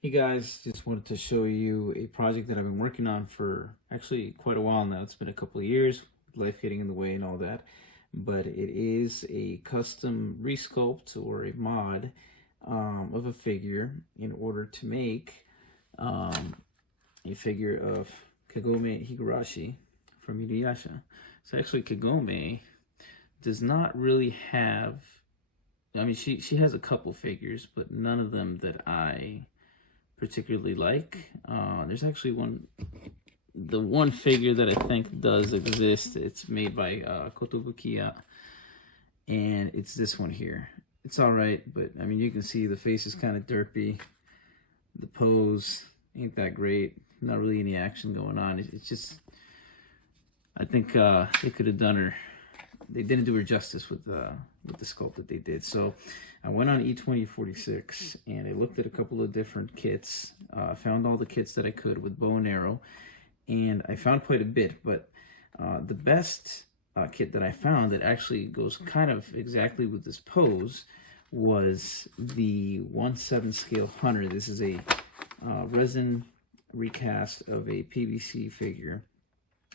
Hey guys, just wanted to show you a project that I've been working on for actually quite a while now. It's been a couple of years, life getting in the way and all that, but it is a custom resculpt or a mod of a figure in order to make a figure of Kagome Higurashi from Inuyasha. So actually Kagome does not really have, I mean, she has a couple figures, but none of them that I particularly like. There's actually the one figure that I think does exist. It's made by Kotobukiya, and it's this one here. It's all right, but I mean, you can see the face is kind of derpy. The pose ain't that great. Not really any action going on. It's just, I think they could have done her. They didn't do her justice with the sculpt that they did. So I went on E2046 and I looked at a couple of different kits. Found all the kits that I could with bow and arrow, and I found quite a bit. But the best kit that I found that actually goes kind of exactly with this pose was the 1/7 scale Hunter. This is a resin recast of a PVC figure.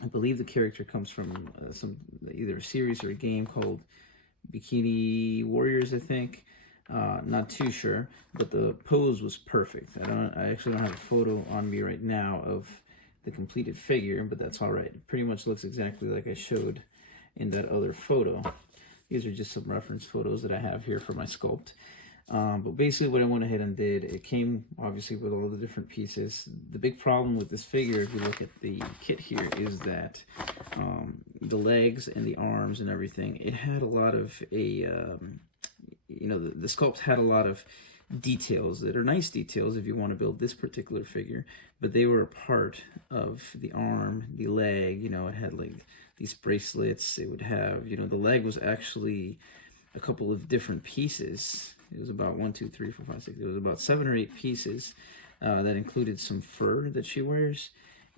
I believe the character comes from either a series or a game called Bikini Warriors, I think. Not too sure, but the pose was perfect. I actually don't have a photo on me right now of the completed figure, but that's all right. It pretty much looks exactly like I showed in that other photo. These are just some reference photos that I have here for my sculpt. But basically what I went ahead and did, it came obviously with all the different pieces. The big problem with this figure, if you look at the kit here, is that the legs and the arms and everything, it had a lot of the sculpt had a lot of details that are nice details if you want to build this particular figure, but they were a part of the arm, the leg. It had like these bracelets. It would have, the leg was actually a couple of different pieces. It was about 1, 2, 3, 4, 5, 6. It was about 7 or 8 pieces that included some fur that she wears,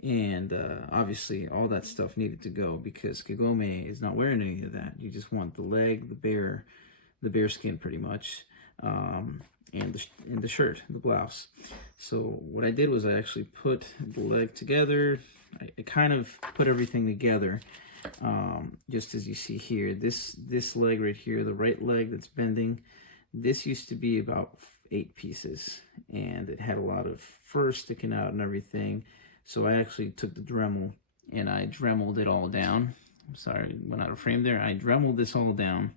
and obviously all that stuff needed to go because Kagome is not wearing any of that. You just want the leg, the bare skin, pretty much, and the shirt, the blouse. So what I did was I actually put the leg together. I kind of put everything together. Just as you see here, this leg right here, the right leg that's bending, this used to be about 8 pieces, and it had a lot of fur sticking out and everything. So I actually took the Dremel and I dremeled it all down. I'm sorry, went out of frame there. I dremeled this all down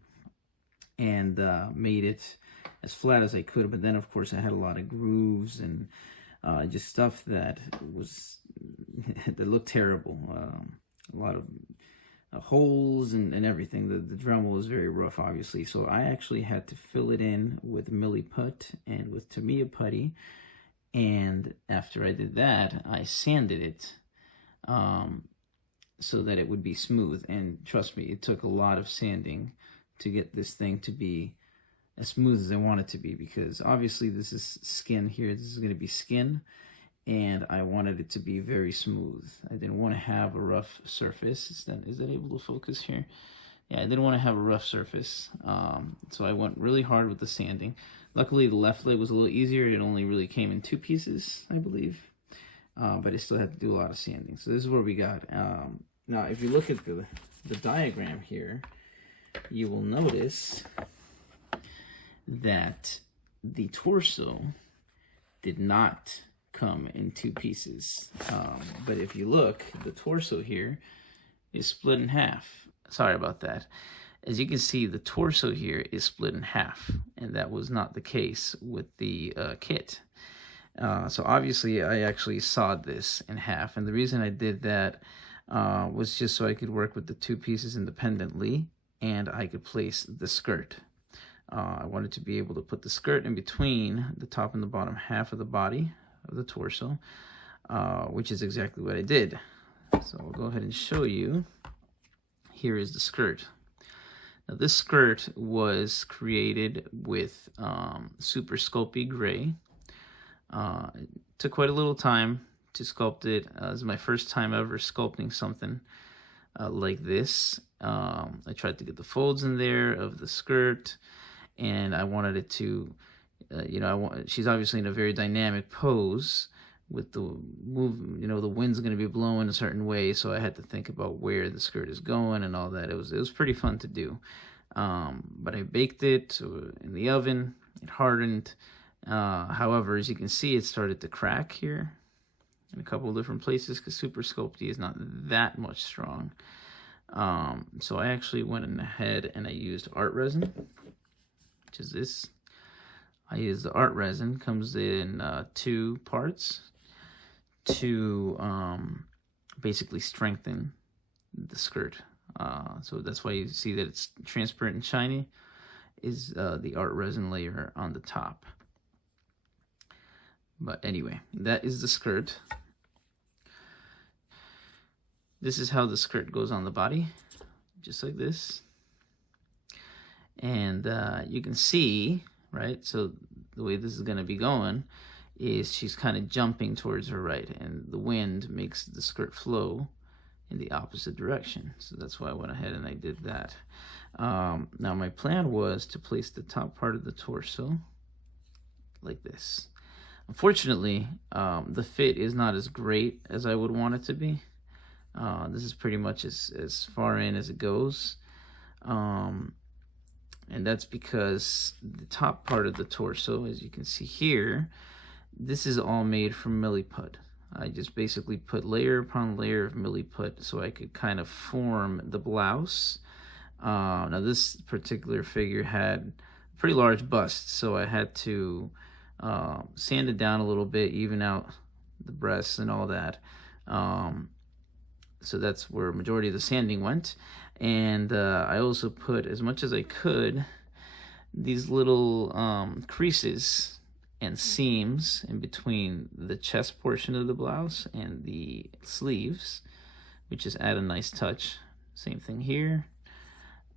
and made it as flat as I could, but then of course I had a lot of grooves and just stuff that was that looked terrible. A lot of holes and everything. The Dremel was very rough, obviously, so I actually had to fill it in with Milliput and with Tamiya putty, and after I did that, I sanded it so that it would be smooth. And trust me, it took a lot of sanding to get this thing to be as smooth as I want it to be, because obviously this is skin here. This is going to be skin, and I wanted it to be very smooth. I didn't want to have a rough surface. Is that able to focus here? Yeah, I didn't want to have a rough surface. So I went really hard with the sanding. Luckily, the left leg was a little easier. It only really came in 2 pieces, I believe. But I still had to do a lot of sanding. So this is what we got. Now, if you look at the diagram here, you will notice that the torso did not come in 2 pieces, but if you look, the torso here is split in half. Sorry about that. As you can see, the torso here is split in half, and that was not the case with the kit. So obviously I actually sawed this in half, and the reason I did that was just so I could work with the 2 pieces independently, and I could place the skirt. I wanted to be able to put the skirt in between the top and the bottom half of the body of the torso, which is exactly what I did. So I'll go ahead and show you. Here is the skirt. Now this skirt was created with SuperSculpey Gray. It took quite a little time to sculpt it. This is my first time ever sculpting something like this. I tried to get the folds in there of the skirt, and I wanted it to you know, she's obviously in a very dynamic pose with the move, you know, the wind's going to be blowing a certain way, so I had to think about where the skirt is going and all that. It was pretty fun to do. But I baked it in the oven. It hardened. However, as you can see, it started to crack here in a couple of different places because SuperSculpey is not that much strong. So I actually went ahead and I used ArtResin, which is this. I used the ArtResin. Comes in 2 parts to basically strengthen the skirt. So that's why you see that it's transparent and shiny, is the ArtResin layer on the top. But anyway, that is the skirt. This is how the skirt goes on the body, just like this. And you can see, right, so the way this is going to be going is she's kind of jumping towards her right, and the wind makes the skirt flow in the opposite direction. So that's why I went ahead and I did that. Now my plan was to place the top part of the torso like this. Unfortunately, the fit is not as great as I would want it to be. This is pretty much as far in as it goes. And that's because the top part of the torso, as you can see here, this is all made from Milliput. I just basically put layer upon layer of Milliput so I could kind of form the blouse. Now this particular figure had a pretty large bust, so I had to sand it down a little bit, even out the breasts and all that. So that's where majority of the sanding went. And I also put, as much as I could, these little creases and seams in between the chest portion of the blouse and the sleeves, which just add a nice touch. Same thing here.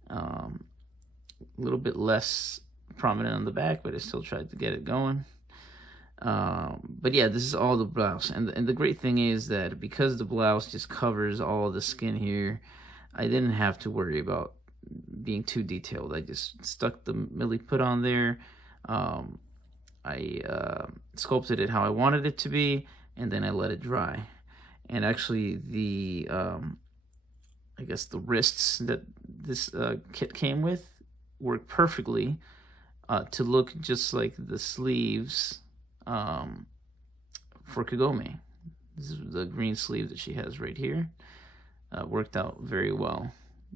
A little bit less prominent on the back, but I still tried to get it going. But yeah, this is all the blouse. And the great thing is that because the blouse just covers all the skin here, I didn't have to worry about being too detailed. I just stuck the Milliput on there. I sculpted it how I wanted it to be, and then I let it dry. And actually the, I guess the wrists that this kit came with work perfectly to look just like the sleeves for Kagome. This is the green sleeve that she has right here. Worked out very well.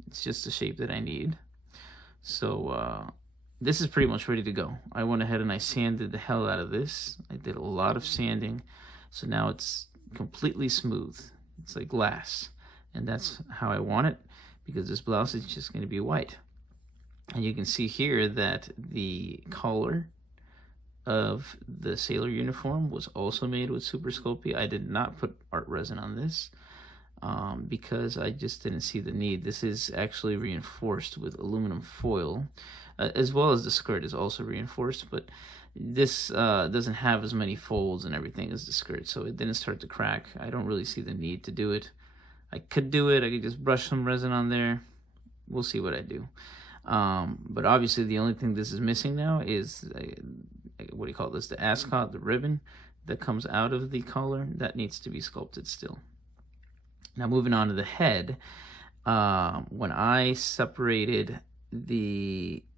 It's just the shape that I need. So this is pretty much ready to go. I went ahead and I sanded the hell out of this. I did a lot of sanding, so now it's completely smooth. It's like glass, and that's how I want it, because this blouse is just going to be white. And you can see here that the collar of the sailor uniform was also made with SuperSculpey. I did not put ArtResin on this because I just didn't see the need. This is actually reinforced with aluminum foil, as well as the skirt is also reinforced, but this doesn't have as many folds and everything as the skirt, so it didn't start to crack. I don't really see the need to do it. I could do it. I could just brush some resin on there. We'll see what I do. But obviously the only thing this is missing now is, what do you call this, the ascot, the ribbon that comes out of the collar. That needs to be sculpted still. Now moving on to the head, when I separated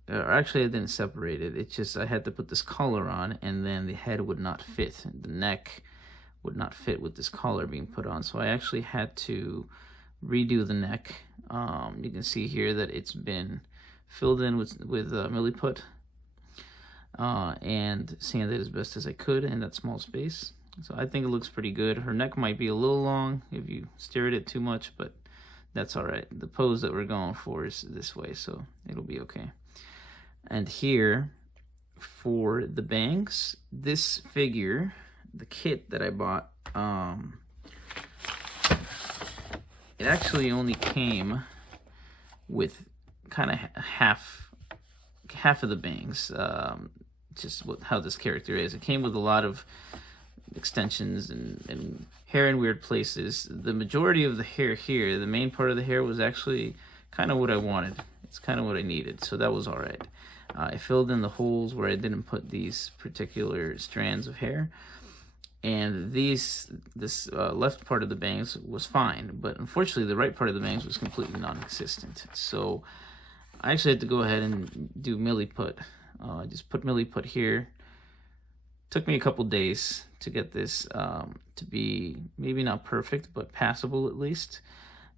or actually I didn't separate it, it's just I had to put this collar on, and then the head would not fit. The neck would not fit with this collar being put on, so I actually had to redo the neck. You can see here that it's been filled in with Milliput and sanded as best as I could in that small space. So I think it looks pretty good. Her neck might be a little long if you stare at it too much, but that's all right. The pose that we're going for is this way, so it'll be okay. And here, for the bangs, this figure, the kit that I bought, it actually only came with kind of half of the bangs, just how this character is. It came with a lot of extensions and hair in weird places. The majority of the hair here, the main part of the hair, was actually kind of what I wanted. It's kind of what I needed, so that was all right. I filled in the holes where I didn't put these particular strands of hair, and this left part of the bangs was fine, but unfortunately the right part of the bangs was completely non-existent. So I actually had to go ahead and do Milliput. Just put Milliput here. Took me a couple days to get this to be maybe not perfect, but passable at least.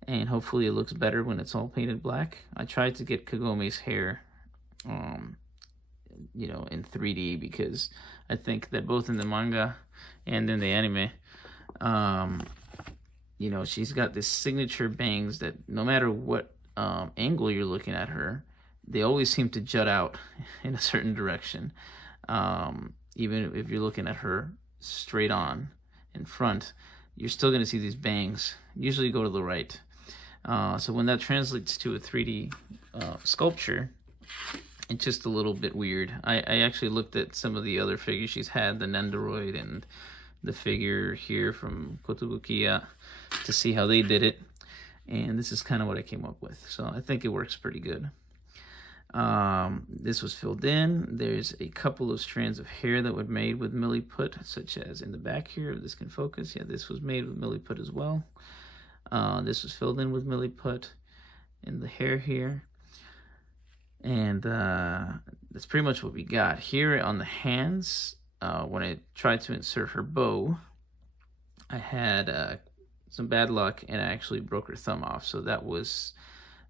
And hopefully it looks better when it's all painted black. I tried to get Kagome's hair, you know, in 3D, because I think that both in the manga and in the anime, you know, she's got this signature bangs that no matter what angle you're looking at her, they always seem to jut out in a certain direction. Even if you're looking at her straight on in front, you're still going to see these bangs usually go to the right. So when that translates to a 3D sculpture, it's just a little bit weird. I actually looked at some of the other figures she's had, the Nendoroid and the figure here from Kotobukiya, to see how they did it. And this is kind of what I came up with. So I think it works pretty good. This was filled in. There's a couple of strands of hair that were made with Milliput, such as in the back here. This can focus. Yeah, this was made with Milliput as well. This was filled in with Milliput in the hair here. And that's pretty much what we got. Here on the hands, when I tried to insert her bow, I had some bad luck and I actually broke her thumb off. So that was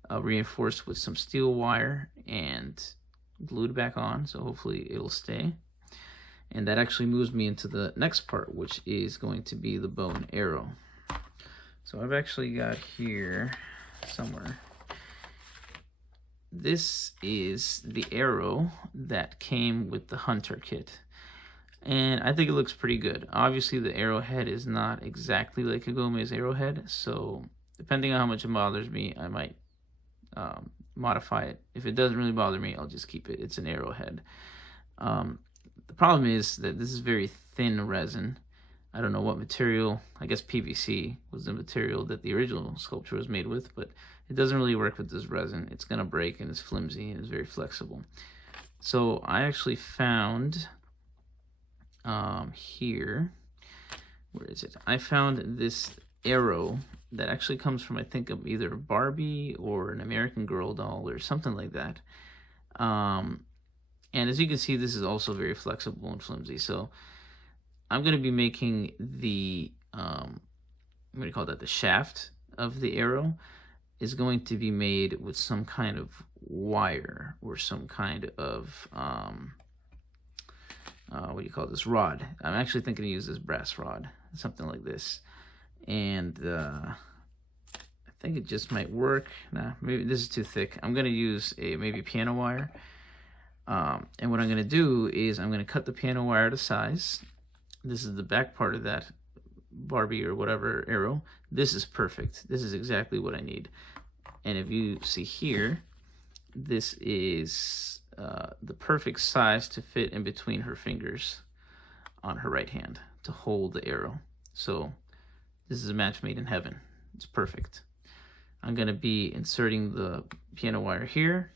reinforced with some steel wire and glued back on, so hopefully it'll stay. And that actually moves me into the next part, which is going to be the bow and arrow. So I've actually got here somewhere, this is the arrow that came with the hunter kit, and I think it looks pretty good. Obviously the arrowhead is not exactly like Kagome's arrowhead, so depending on how much it bothers me, I might modify it. If it doesn't really bother me, I'll just keep it. It's an arrowhead. The problem is that this is very thin resin. I don't know what material. I guess PVC was the material that the original sculpture was made with, but it doesn't really work with this resin. It's gonna break, and it's flimsy and it's very flexible. So I actually found here, where is it? I found this arrow that actually comes from, I think, of either Barbie or an American Girl doll or something like that. And as you can see, this is also very flexible and flimsy. So I'm going to be making the, I'm going to call that the shaft of the arrow is going to be made with some kind of wire or some kind of, what do you call this, rod. I'm actually thinking to use this brass rod, something like this. And I think it just might work. Nah, maybe this is too thick. I'm going to use maybe piano wire. And what I'm going to do is I'm going to cut the piano wire to size. This is the back part of that Barbie or whatever arrow. This is perfect. This is exactly what I need. And if you see here, this is the perfect size to fit in between her fingers on her right hand to hold the arrow. So this is a match made in heaven. It's perfect. I'm going to be inserting the piano wire here,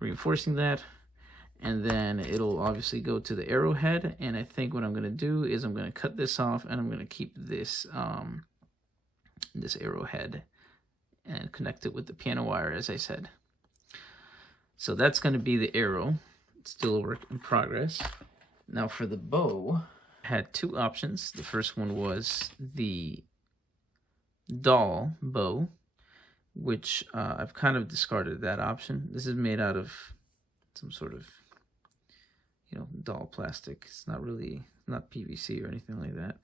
reinforcing that, and then it'll obviously go to the arrowhead. And I think what I'm going to do is I'm going to cut this off, and I'm going to keep this this arrowhead and connect it with the piano wire, as I said. So that's going to be the arrow. It's still a work in progress. Now for the bow, I had two options. The first one was the doll bow, which I've kind of discarded that option. This is made out of some sort of, you know, doll plastic. It's not really, not PVC or anything like that.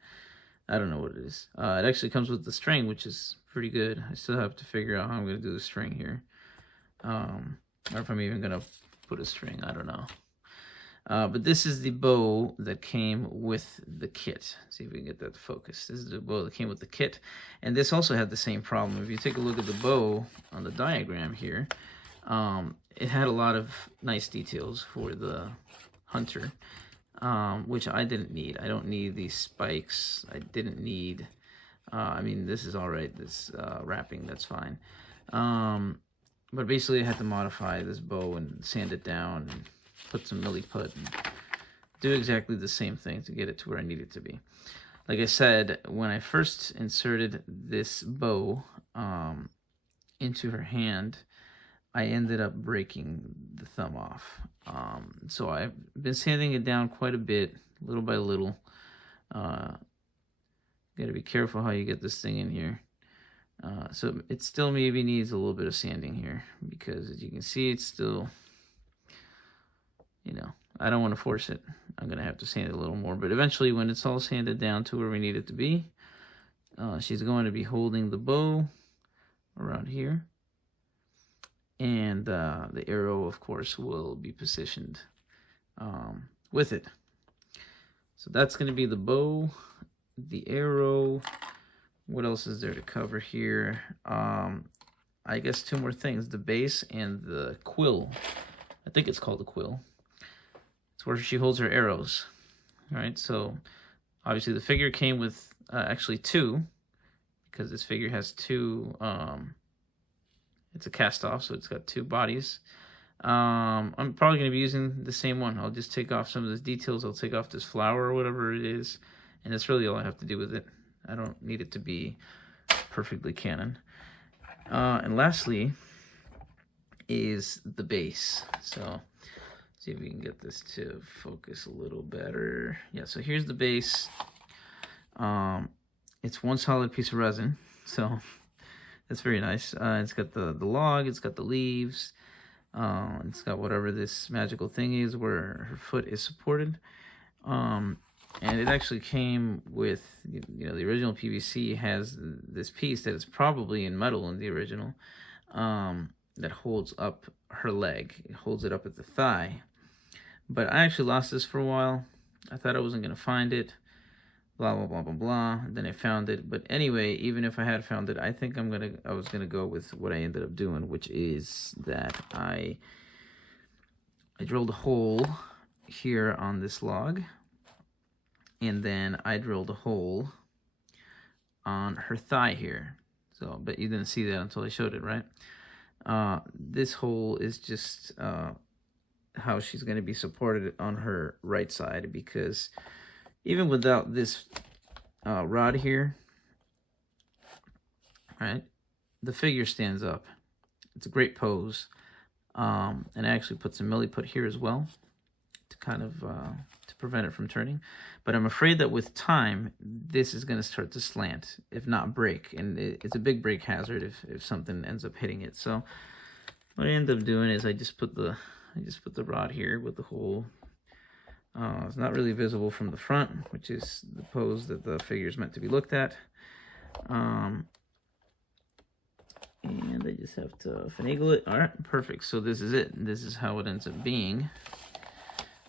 I don't know what it is. It actually comes with the string, which is pretty good. I still have to figure out how I'm going to do the string here. Or if I'm even going to put a string, I don't know. But this is the bow that came with the kit. See if we can get that to focus. This is the bow that came with the kit. And this also had the same problem. If you take a look at the bow on the diagram here, it had a lot of nice details for the hunter, which I didn't need. I don't need these spikes. I didn't need, I mean, this is all right. This wrapping, that's fine. But basically I had to modify this bow and sand it down and put some Milliput and do exactly the same thing to get it to where I need it to be. Like I said, when I first inserted this bow into her hand, I ended up breaking the thumb off. So I've been sanding it down quite a bit, little by little. Got to be careful how you get this thing in here. So it still maybe needs a little bit of sanding here, because as you can see, it's still, you know, I don't want to force it. I'm going to have to sand it a little more, but eventually when it's all sanded down to where we need it to be, she's going to be holding the bow around here, and the arrow, of course, will be positioned with it. So that's going to be the bow, the arrow. What else is there to cover here? I guess two more things, the base and the quill. I think it's called the quill. It's where she holds her arrows. All right, so obviously the figure came with actually two, because this figure has two, it's a cast off, so it's got two bodies. I'm probably going to be using the same one. I'll just take off some of the details. I'll take off this flower or whatever it is, and that's really all I have to do with it. I don't need it to be perfectly canon. And lastly is the base. So see if we can get this to focus a little better. Yeah, so here's the base. It's one solid piece of resin, so that's very nice. It's got the log, it's got the leaves, it's got whatever this magical thing is where her foot is supported. And it actually came with, you know, the original PVC has this piece that is probably in metal in the original, that holds up her leg. It holds it up at the thigh. But I actually lost this for a while. I thought I wasn't going to find it. Blah, blah, blah, blah, blah. Then I found it. But anyway, even if I had found it, I think I was going to go with what I ended up doing, which is that I drilled a hole here on this log. And then I drilled a hole on her thigh here. So, but you didn't see that until I showed it, right? This hole is just how she's going to be supported on her right side, because even without this rod here, right, the figure stands up. It's a great pose. And I actually put some Milliput here as well to kind of to prevent it from turning. But I'm afraid that with time, this is going to start to slant, if not break. And it's a big break hazard if something ends up hitting it. So what I end up doing is I just put the rod here with the hole. It's not really visible from the front, which is the pose that the figure is meant to be looked at. And I just have to finagle it. All right, perfect. So this is it. This is how it ends up being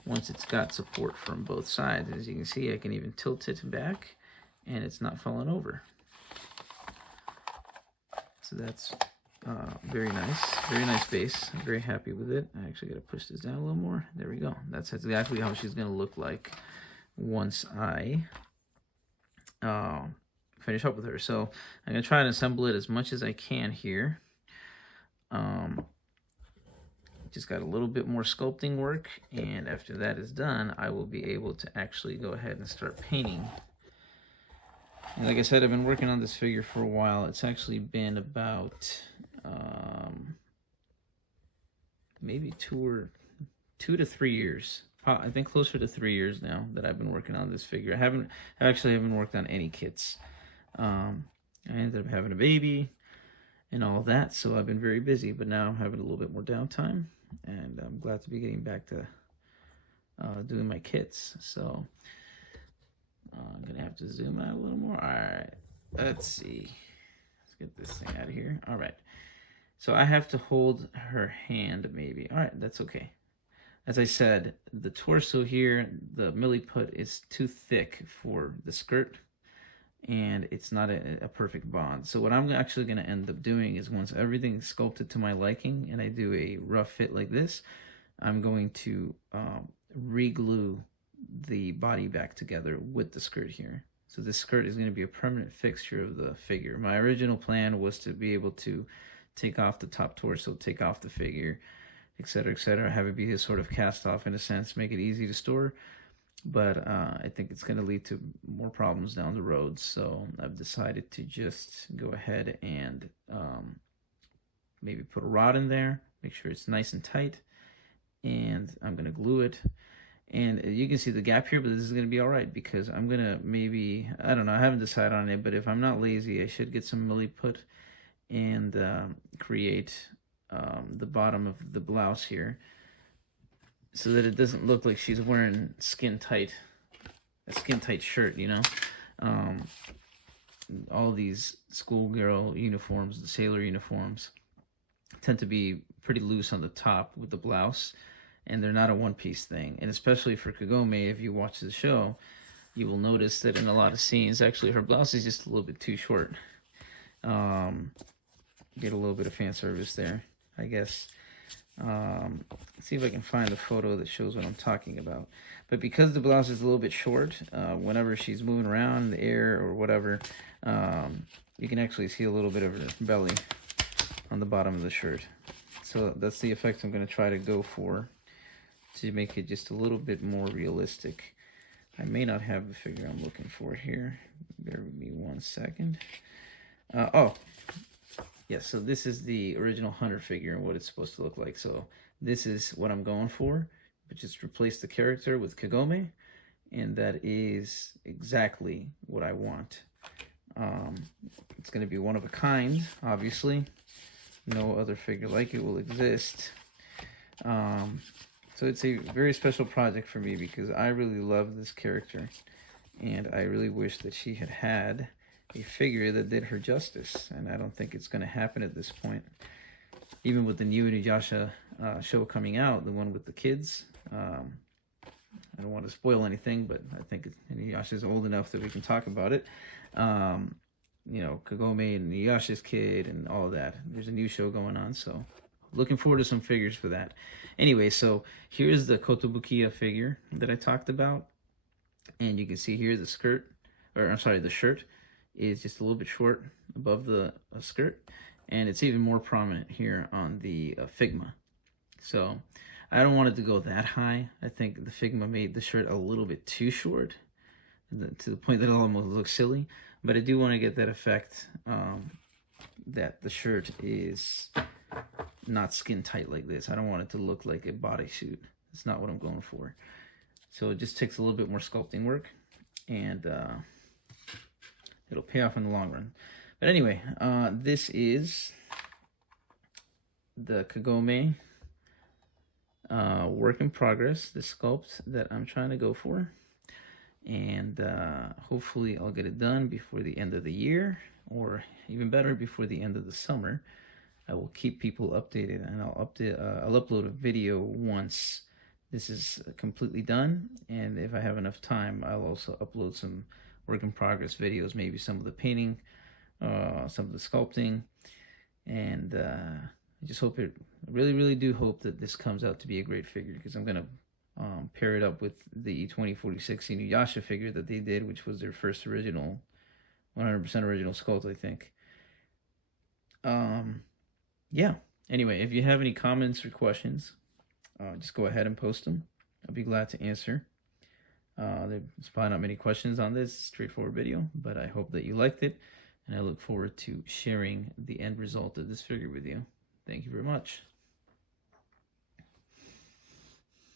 once it's got support from both sides. As you can see, I can even tilt it back and it's not falling over. So that's very nice base. I'm very happy with it. I actually got to push this down a little more. There we go. That's exactly how she's going to look like once I finish up with her. So I'm going to try and assemble it as much as I can here. Just got a little bit more sculpting work, and after that is done, I will be able to actually go ahead and start painting. And like I said, I've been working on this figure for a while. It's actually been about maybe 2 to 3 years. I think closer to 3 years now that I've been working on this figure. I actually haven't worked on any kits. I ended up having a baby and all that, so I've been very busy, but now I'm having a little bit more downtime, and I'm glad to be getting back to doing my kits. So I'm gonna have to zoom out a little more. All right, let's see. Let's get this thing out of here. All right, so I have to hold her hand maybe. All right, that's okay. As I said, the torso here, the Milliput is too thick for the skirt, and it's not a perfect bond. So what I'm actually going to end up doing is, once everything is sculpted to my liking and I do a rough fit like this, I'm going to re-glue the body back together with the skirt here. So this skirt is going to be a permanent fixture of the figure. My original plan was to be able to take off the top torso, take off the figure, etc., etc. Have it be a sort of cast off in a sense, make it easy to store. But I think it's going to lead to more problems down the road. So I've decided to just go ahead and maybe put a rod in there, make sure it's nice and tight, and I'm going to glue it. And you can see the gap here, but this is going to be all right because I'm going to maybe, I don't know, I haven't decided on it, but if I'm not lazy, I should get some Milliput and create the bottom of the blouse here so that it doesn't look like she's wearing a skin tight shirt, you know. All these schoolgirl uniforms, the sailor uniforms, tend to be pretty loose on the top with the blouse, and they're not a one-piece thing. And especially for Kagome, if you watch the show, you will notice that in a lot of scenes, actually, her blouse is just a little bit too short. Get a little bit of fan service there, I guess. Let's see if I can find a photo that shows what I'm talking about. But because the blouse is a little bit short, whenever she's moving around in the air or whatever, you can actually see a little bit of her belly on the bottom of the shirt. So that's the effect I'm going to try to go for, to make it just a little bit more realistic. I may not have the figure I'm looking for here. Bear with me 1 second. Oh, yes, so this is the original Hunter figure and what it's supposed to look like. So this is what I'm going for, but just replace the character with Kagome, and that is exactly what I want. It's going to be one of a kind, obviously. No other figure like it will exist. So it's a very special project for me because I really love this character, and I really wish that she had had a figure that did her justice, and I don't think it's going to happen at this point. Even with the new Inuyasha show coming out, the one with the kids, I don't want to spoil anything, but I think Inuyasha is old enough that we can talk about it. You know, Kagome and Inuyasha's kid and all of that. There's a new show going on, so looking forward to some figures for that. Anyway, so here's the Kotobukiya figure that I talked about, and you can see here the skirt, or I'm sorry, the shirt is just a little bit short above the skirt, and it's even more prominent here on the Figma. So I don't want it to go that high. I think the Figma made the shirt a little bit too short, to the point that it almost looks silly, but I do want to get that effect that the shirt is not skin tight like this. I don't want it to look like a bodysuit. That's not what I'm going for. So it just takes a little bit more sculpting work, and it'll pay off in the long run. But anyway, this is the Kagome work in progress, the sculpt that I'm trying to go for. And hopefully I'll get it done before the end of the year, or even better, before the end of the summer. I will keep people updated, and I'll upload a video once this is completely done. And if I have enough time, I'll also upload some work in progress videos, maybe some of the painting, some of the sculpting, and I just hope it, really do hope that this comes out to be a great figure, because I'm gonna pair it up with the 2046 Inuyasha figure that they did, which was their first original, 100% original sculpt, I think. Yeah. Anyway, if you have any comments or questions, just go ahead and post them. I'll be glad to answer. There's probably not many questions on this straightforward video, but I hope that you liked it, and I look forward to sharing the end result of this figure with you. Thank you very much.